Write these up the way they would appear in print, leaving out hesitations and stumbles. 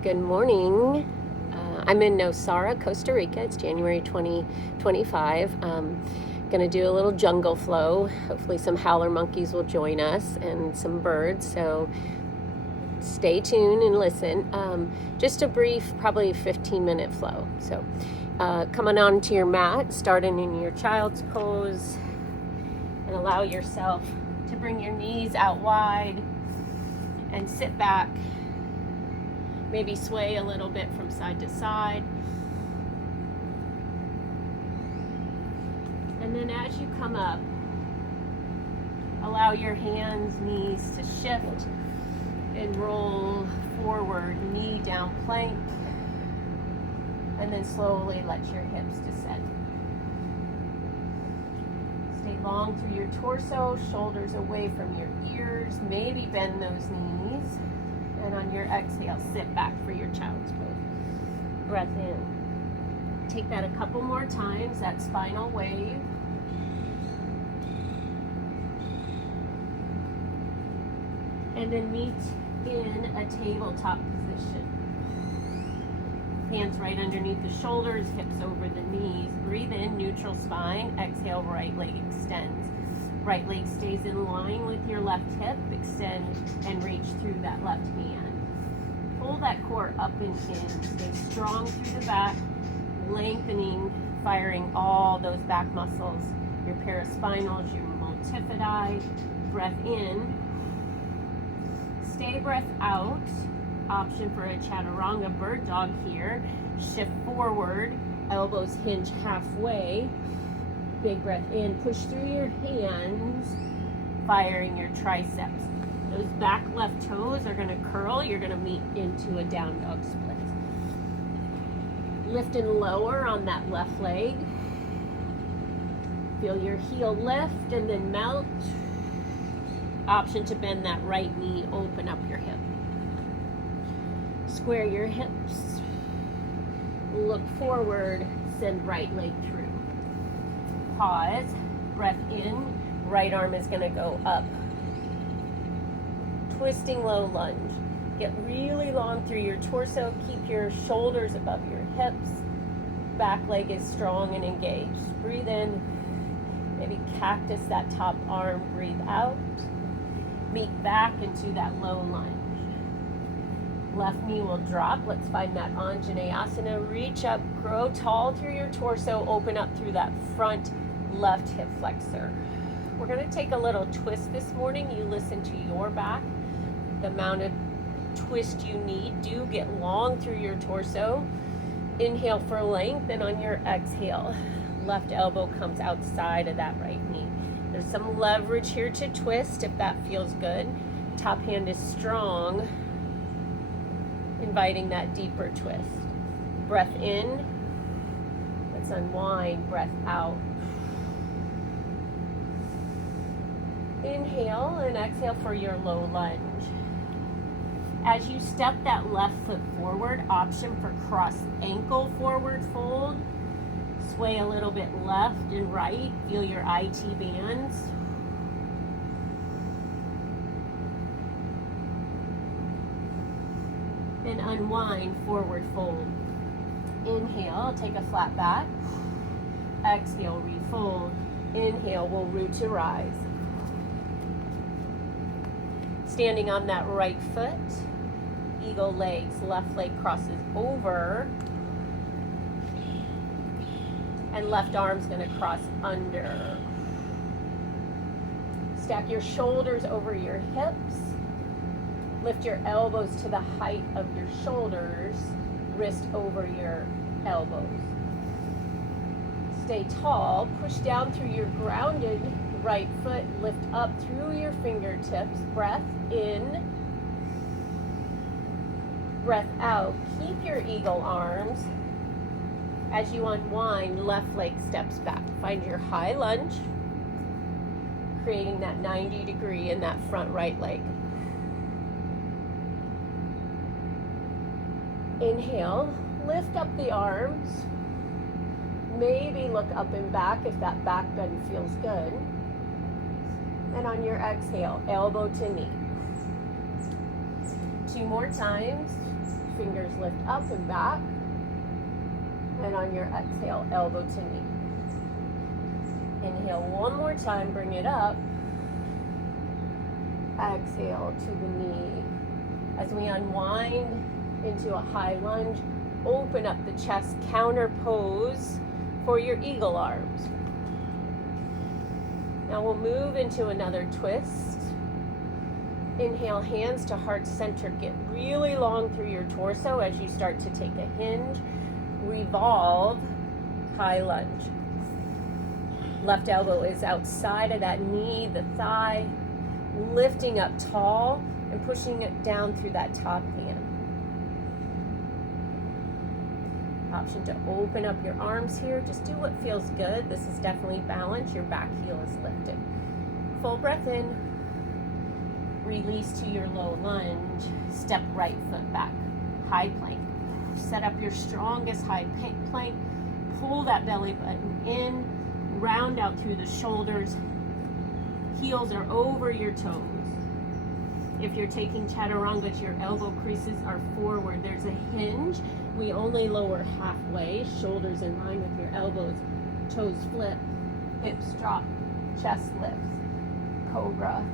Good morning. I'm in Nosara, Costa Rica. It's January 2025. Going to do a little jungle flow. Hopefully some howler monkeys will join us and some birds. So stay tuned and listen. Just a brief, probably 15-minute flow. So coming onto your mat, starting in your child's pose, and allow yourself to bring your knees out wide and sit back. Maybe sway a little bit from side to side. And then as you come up, allow your hands, knees to shift and roll forward, knee down plank. And then slowly let your hips descend. Stay long through your torso, shoulders away from your ears. Maybe bend those knees. And on your exhale, sit back for your child's pose. Breath in. Take that a couple more times, that spinal wave. And then meet in a tabletop position. Hands right underneath the shoulders, hips over the knees. Breathe in, neutral spine. Exhale, right leg extends. Right leg stays in line with your left hip. Extend and reach through that left hand. Pull that core up and in. Stay strong through the back, lengthening, firing all those back muscles. Your paraspinals, your multifidi. Breath in. Stay breath out. Option for a chaturanga bird dog here. Shift forward. Elbows hinge halfway. Big breath in, push through your hands, firing your triceps. Those back left toes are going to curl. You're going to meet into a down dog split. Lift and lower on that left leg. Feel your heel lift and then melt. Option to bend that right knee, open up your hip. Square your hips. Look forward, send right leg through. Pause, breath in, right arm is going to go up. Twisting low lunge. Get really long through your torso. Keep your shoulders above your hips. Back leg is strong and engaged. Breathe in, maybe cactus that top arm. Breathe out. Meet back into that low lunge. Left knee will drop. Let's find that Anjaneyasana. Reach up, grow tall through your torso. Open up through that front left hip flexor. We're going to take a little twist this morning. You listen to your back. The amount of twist you need. Do get long through your torso. Inhale for length, and on your exhale, left elbow comes outside of that right knee. There's some leverage here to twist if that feels good. Top hand is strong, inviting that deeper twist. Breath in. Let's unwind. Breath out. Inhale and exhale for your low lunge. As you step that left foot forward, option for cross ankle forward fold. Sway a little bit left and right. Feel your IT bands. And unwind, forward fold. Inhale, take a flat back. Exhale, refold. Inhale, we'll root to rise. Standing on that right foot, eagle legs, left leg crosses over, and left arm's going to cross under. Stack your shoulders over your hips. Lift your elbows to the height of your shoulders, wrist over your elbows. Stay tall, push down through your grounded right foot, lift up through your fingertips. Breath in, breath out. Keep your eagle arms. As you unwind, left leg steps back. Find your high lunge, creating that 90 degree in that front right leg. Inhale, lift up the arms. Maybe look up and back if that back bend feels good. And on your exhale, elbow to knee. 2 more times. fingers lift up and back. And on your exhale, elbow to knee. Inhale one more time, bring it up. Exhale to the knee. As we unwind into a high lunge, open up the chest, counter pose for your eagle arms. Now we'll move into another twist. Inhale, hands to heart center. Get really long through your torso as you start to take a hinge. Revolve, high lunge. Left elbow is outside of that knee, the thigh, lifting up tall and pushing it down through that top hand. Option to open up your arms here. Just do what feels good. This is definitely balance. Your back heel is lifted. Full breath in. Release to your low lunge. Step right foot back. High plank. Set up your strongest high plank. Pull that belly button in. Round out through the shoulders. Heels are over your toes. If you're taking chaturanga, your elbow creases are forward. There's a hinge. We only lower halfway. Shoulders in line with your elbows. Toes flip. Hips drop. Chest lifts. Cobra.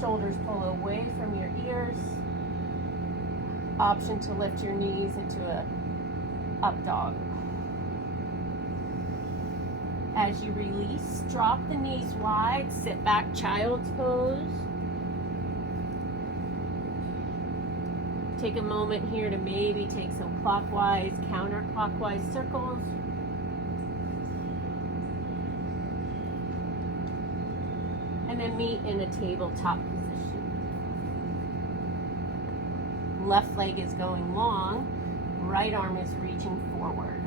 Shoulders pull away from your ears. Option to lift your knees into a up dog. As you release, drop the knees wide, sit back, child's pose. Take a moment here to maybe take some clockwise, counterclockwise circles. And then meet in a tabletop position. Left leg is going long, right arm is reaching forward.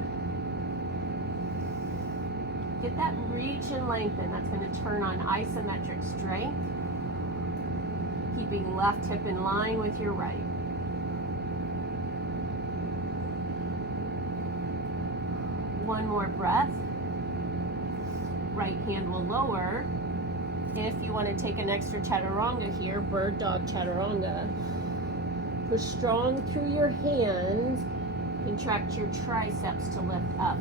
Get that reach and lengthen. That's going to turn on isometric strength. Keeping left hip in line with your right. One more breath. Right hand will lower. If you want to take an extra chaturanga here, bird dog chaturanga, push strong through your hands. Contract your triceps to lift up.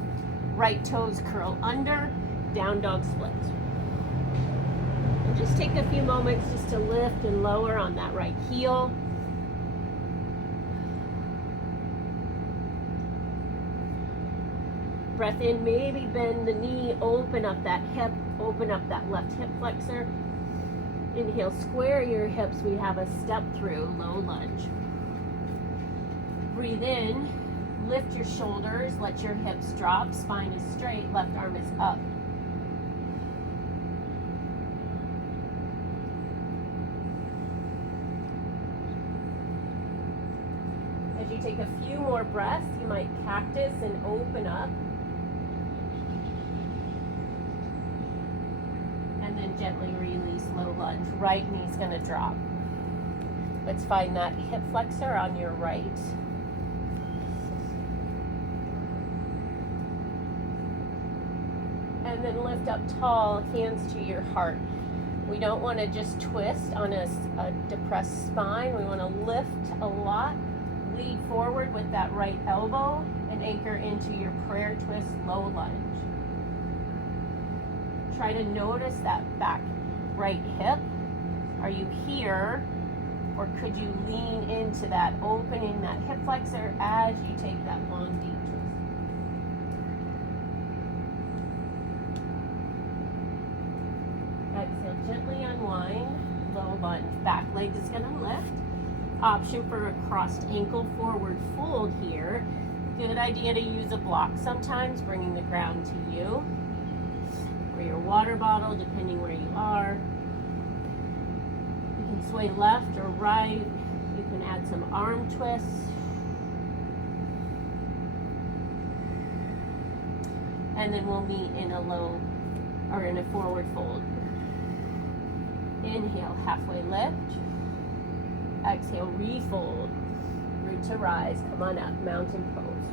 Right toes curl under, down dog split. And just take a few moments just to lift and lower on that right heel. Breath in, maybe bend the knee, open up that hip, open up that left hip flexor. Inhale, square your hips. We have a step through, low lunge. Breathe in, lift your shoulders, let your hips drop, spine is straight, left arm is up. As you take a few more breaths, you might cactus and open up. And then gently release, low lunge. Right knee's gonna drop. Let's find that hip flexor on your right. And then lift up tall, hands to your heart. We don't want to just twist on a depressed spine. We want to lift a lot. Lead forward with that right elbow and anchor into your prayer twist, low lunge. Try to notice that back right hip. Are you here? Or could you lean into that, opening that hip flexor as you take that long, deep twist? Exhale, gently unwind, low lunge. Back leg is going to lift. Option for a crossed ankle forward fold here. Good idea to use a block sometimes, bringing the ground to you. Or your water bottle, depending where you are. You can sway left or right. You can add some arm twists. And then we'll meet in a low or in a forward fold. Inhale, halfway lift. Exhale, refold. Root to rise. Come on up, mountain pose.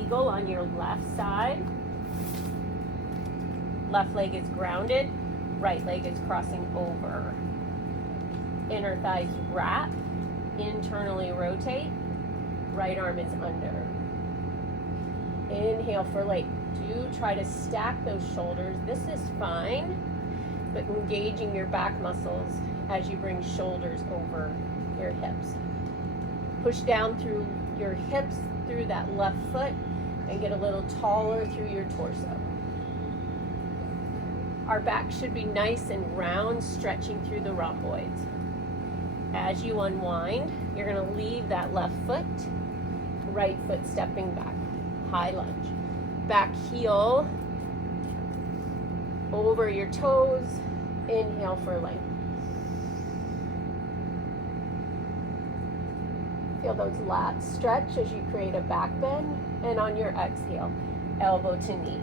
Eagle on your left side. Left leg is grounded. Right leg is crossing over. Inner thighs wrap. internally rotate. Right arm is under. Inhale for lake. Do try to stack those shoulders. This is fine, but engaging your back muscles as you bring shoulders over your hips. Push down through your hips, through that left foot, and get a little taller through your torso. Our back should be nice and round, stretching through the rhomboids. As you unwind, you're going to leave that left foot, right foot stepping back. High lunge. Back heel over your toes. Inhale for length. Feel those lats stretch as you create a back bend. And on your exhale, elbow to knee.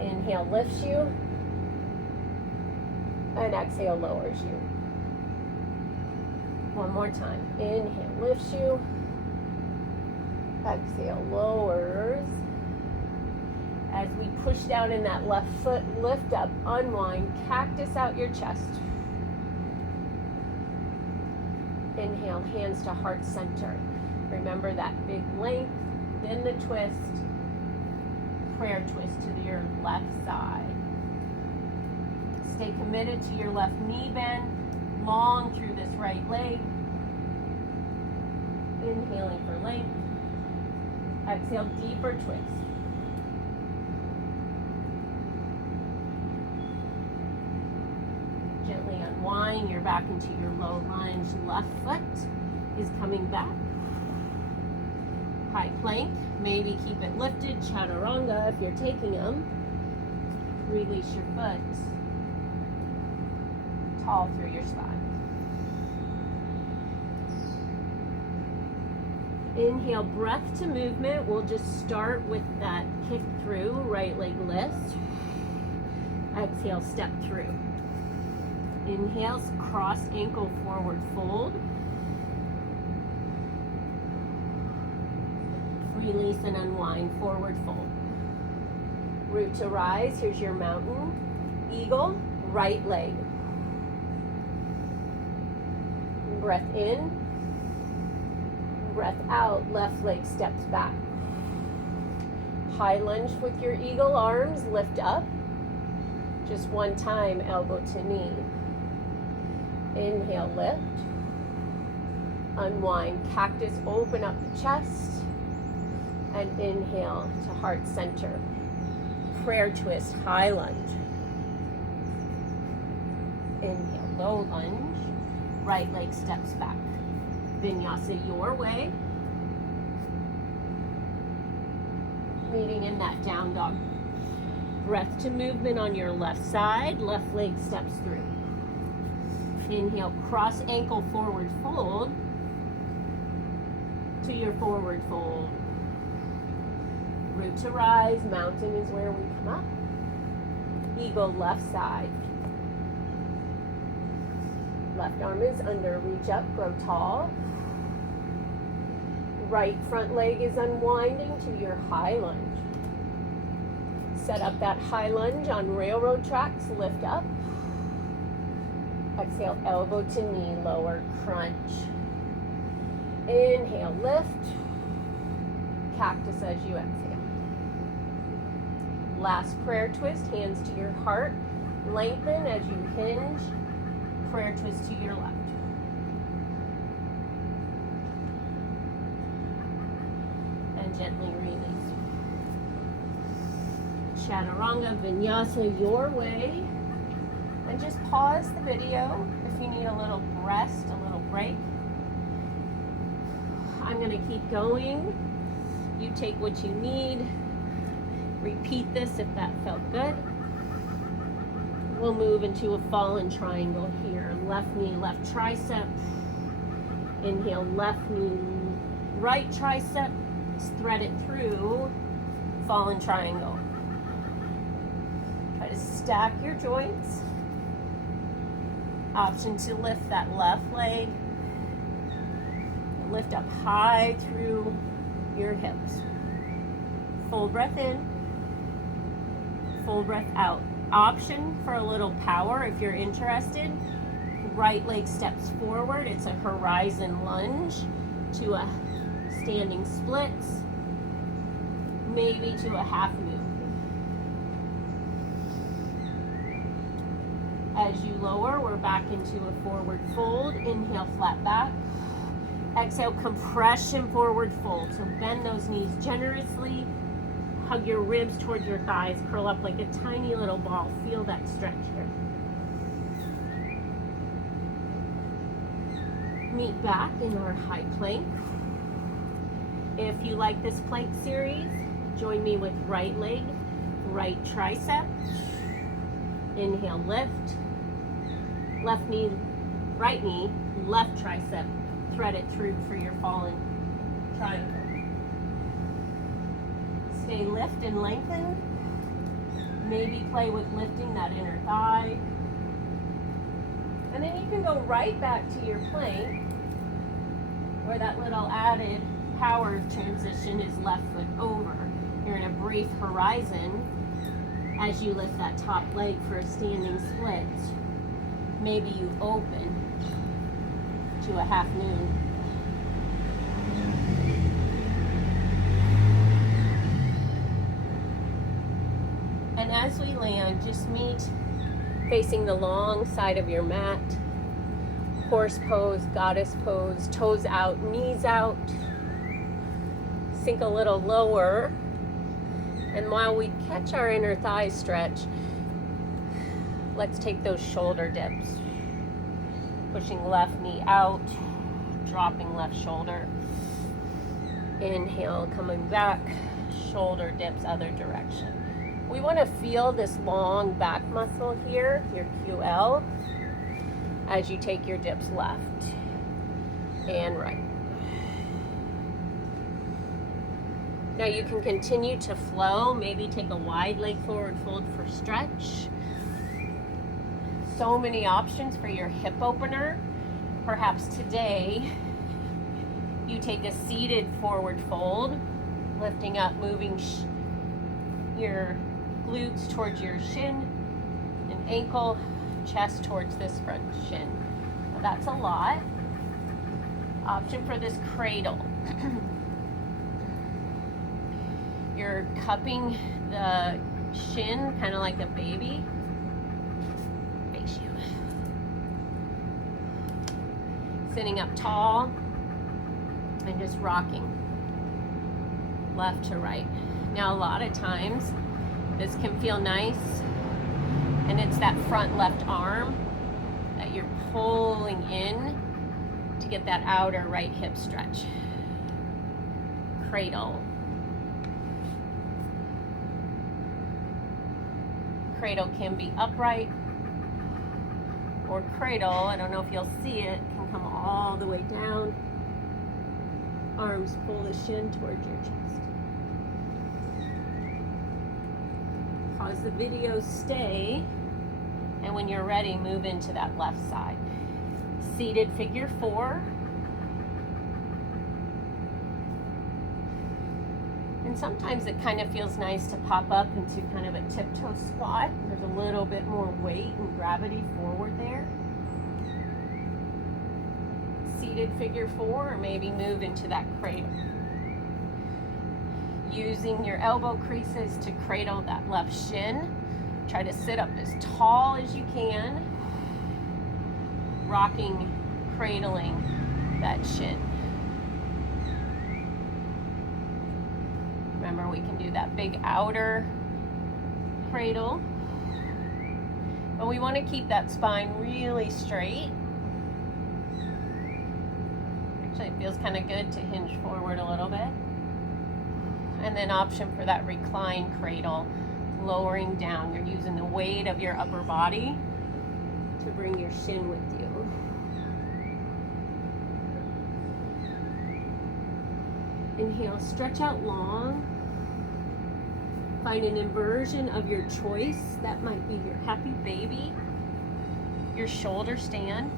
Inhale lifts you. And exhale lowers you. One more time. Inhale lifts you. Exhale lowers. As we push down in that left foot, lift up, unwind, cactus out your chest. Inhale, hands to heart center. Remember that big length, then the twist, prayer twist to your left side. Stay committed to your left knee bend, long through this right leg. Inhaling for length. Exhale, deeper twist. Gently unwind, you're back into your low lunge. Left foot is coming back. High plank, maybe keep it lifted. Chaturanga if you're taking them. Release your foot. Tall through your spine. Inhale, breath to movement. We'll just start with that kick through, right leg lift. Exhale, step through. Inhale, cross ankle forward fold. Release and unwind, forward fold. Root to rise, here's your mountain. Eagle, right leg. Breath in. Breath out, left leg steps back. High lunge with your eagle arms, lift up. Just one time, elbow to knee. Inhale, lift. Unwind, cactus, open up the chest. And inhale to heart center. Prayer twist, high lunge. Inhale, low lunge. Right leg steps back. Vinyasa your way. Meeting in that down dog. Breath to movement on your left side. Left leg steps through. Inhale, cross ankle forward fold to your forward fold. Root to rise. Mountain is where we come up. Eagle left side. Left arm is under. Reach up. Grow tall. Right front leg is unwinding to your high lunge. Set up that high lunge on railroad tracks. Lift up. Exhale, elbow to knee, lower crunch. Inhale, lift. Cactus as you exhale. Last prayer twist, hands to your heart. Lengthen as you hinge. Prayer twist to your left. And gently release. Chaturanga, vinyasa your way. And just pause the video if you need a little rest, a little break. I'm going to keep going. You take what you need. Repeat this if that felt good. We'll move into a fallen triangle here. Left knee, left tricep. Inhale, left knee, right tricep. Thread it through. Fallen triangle. Try to stack your joints. Option to lift that left leg. Lift up high through your hips. Full breath in. Full breath out. Option for a little power if you're interested. You can right leg steps forward. It's a horizon lunge to a standing splits, maybe to a half moon. As you lower, we're back into a forward fold. Inhale, flat back. Exhale, compression, forward fold. So bend those knees generously. Hug your ribs towards your thighs. Curl up like a tiny little ball. Feel that stretch here. Meet back in our high plank. If you like this plank series, join me with right leg, right tricep. Inhale, lift. Left knee, right knee, left tricep. Thread it through for your fallen triangle. Stay lift and lengthen. Maybe play with lifting that inner thigh. And then you can go right back to your plank where that little added power transition is left foot over. You're in a brief horizon as you lift that top leg for a standing split. Maybe you open to a half moon. And as we land, just meet facing the long side of your mat. Horse pose, goddess pose, toes out, knees out. Sink a little lower. And while we catch our inner thigh stretch, let's take those shoulder dips. Pushing left knee out, dropping left shoulder. Inhale, coming back, shoulder dips other direction. We want to feel this long back muscle here, your QL, as you take your dips left and right. Now you can continue to flow, maybe take a wide leg forward fold for stretch. So many options for your hip opener. Perhaps today you take a seated forward fold, lifting up, moving your glutes towards your shin and ankle, chest towards this front shin. Now that's a lot. Option for this cradle. You're cupping the shin kind of like a baby. Face you. Sitting up tall and just rocking left to right. Now a lot of times this can feel nice, and it's that front left arm that you're pulling in to get that outer right hip stretch. Cradle. Cradle can be upright, or cradle, I don't know if you'll see it, can come all the way down. Arms pull the shin towards your chest. Pause the video, stay, and when you're ready, move into that left side. Seated figure 4. And sometimes it kind of feels nice to pop up into kind of a tiptoe squat. There's a little bit more weight and gravity forward there. Seated figure 4, or maybe move into that cradle. Using your elbow creases to cradle that left shin. Try to sit up as tall as you can. Rocking, cradling that shin. Remember, we can do that big outer cradle. But we want to keep that spine really straight. Actually, it feels kind of good to hinge forward a little bit. And then option for that recline cradle, lowering down. You're using the weight of your upper body to bring your shin with you. Inhale, stretch out long. Find an inversion of your choice. That might be your happy baby, your shoulder stand,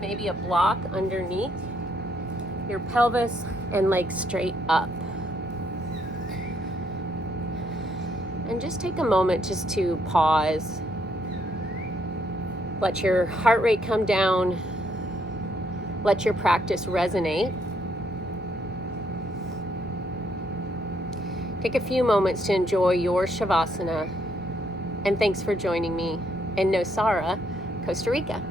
maybe a block underneath, your pelvis and legs straight up. And just take a moment just to pause Let your heart rate come down. Let your practice resonate. Take a few moments to enjoy your Shavasana. And thanks for joining me in Nosara, Costa Rica.